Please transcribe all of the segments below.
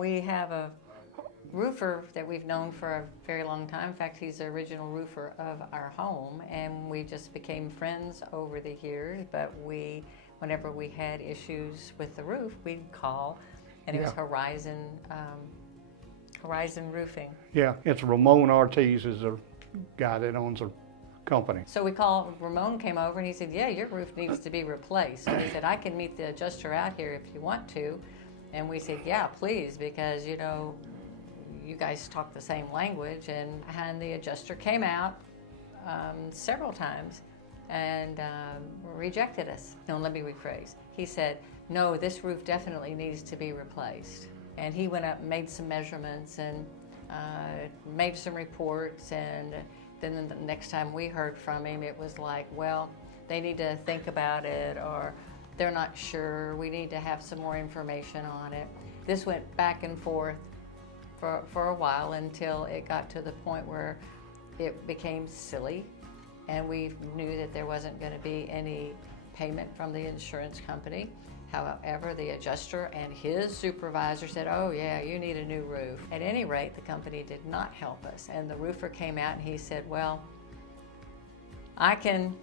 We have a roofer that we've known for a very long time. In fact, he's the original roofer of our home, and we just became friends over the years. But whenever we had issues with the roof, we'd call, and it was Horizon Roofing. Yeah, it's Ramon Ortiz is the guy that owns the company. So we called, Ramon came over and he said, yeah, your roof needs to be replaced. So he said, I can meet the adjuster out here if you want to. And we said, yeah, please, because you know, you guys talk the same language. And the adjuster came out several times and rejected us. No, let me rephrase. He said, no, this roof definitely needs to be replaced. And he went up and made some measurements and made some reports, and then the next time we heard from him, it was like, well, they need to think about it, or they're not sure, we need to have some more information on it. This went back and forth for a while until it got to the point where it became silly, and we knew that there wasn't going to be any payment from the insurance company. However, the adjuster and his supervisor said, oh yeah, you need a new roof. At any rate, the company did not help us. And the roofer came out and he said, well, I can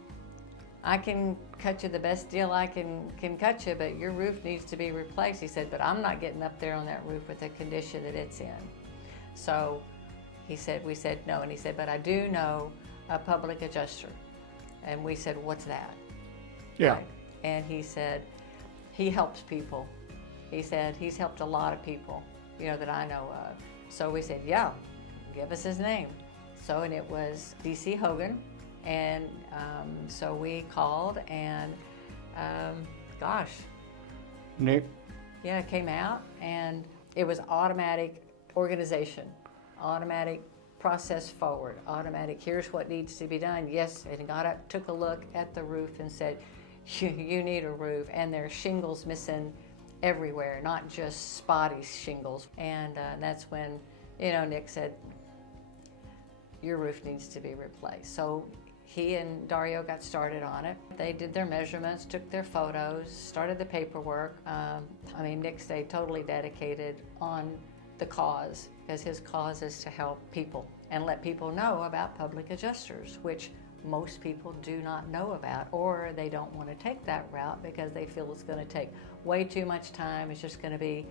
cut you the best deal I can cut you, but your roof needs to be replaced. He said, but I'm not getting up there on that roof with the condition that it's in. So we said no. And he said, but I do know a public adjuster. And we said, what's that? Yeah. Right. And he said, he helps people. He said he's helped a lot of people, you know, that I know of. So we said, yeah, give us his name. So, and it was D.C. Hogan. And so we called and, gosh. Nick? Yeah, it came out and it was automatic organization, automatic process forward, automatic, here's what needs to be done. Yes, and took a look at the roof and said, you need a roof, and there's shingles missing everywhere, not just spotty shingles. And that's when, you know, Nick said, your roof needs to be replaced. So he and Dario got started on it. They did their measurements, took their photos, started the paperwork. I mean, Nick stayed totally dedicated on the cause, because his cause is to help people and let people know about public adjusters, which most people do not know about, or they don't want to take that route because they feel it's going to take way too much time. It's just going to be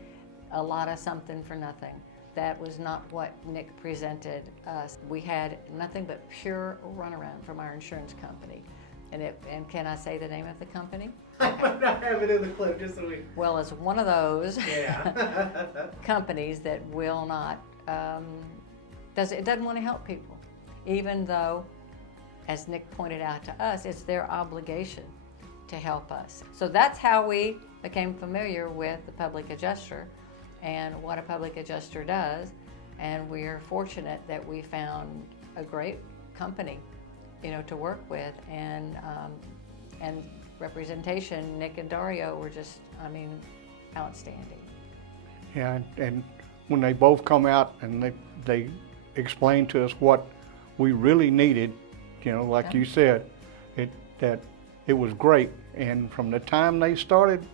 a lot of something for nothing. That was not what Nick presented us. We had nothing but pure runaround from our insurance company. And can I say the name of the company? I might not have it in the clip, just so we... Well, it's one of those Yeah. companies that will not, it doesn't want to help people, even though, as Nick pointed out to us, it's their obligation to help us. So that's how we became familiar with the public adjuster and what a public adjuster does. And we're fortunate that we found a great company, you know, to work with, and representation. Nick and Dario were just, I mean, outstanding. Yeah, and when they both come out and they explained to us what we really needed, you know, like you said, that it was great. And from the time they started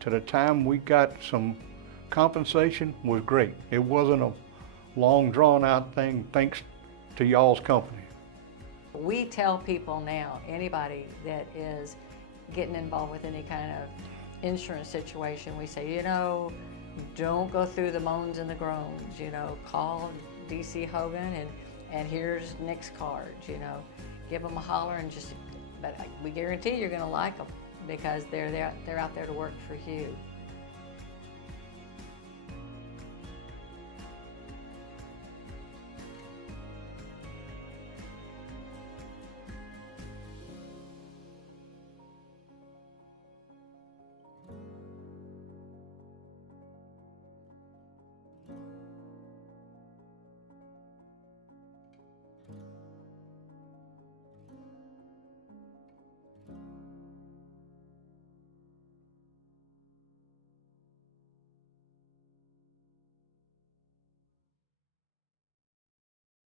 to the time we got some compensation was great. It wasn't a long drawn out thing, thanks to y'all's company. We tell people now, anybody that is getting involved with any kind of insurance situation, we say, you know, don't go through the moans and the groans, you know, call D.C. Hogan and here's Nick's cards, you know. Give them a holler and but we guarantee you're going to like them, because they're out there to work for you.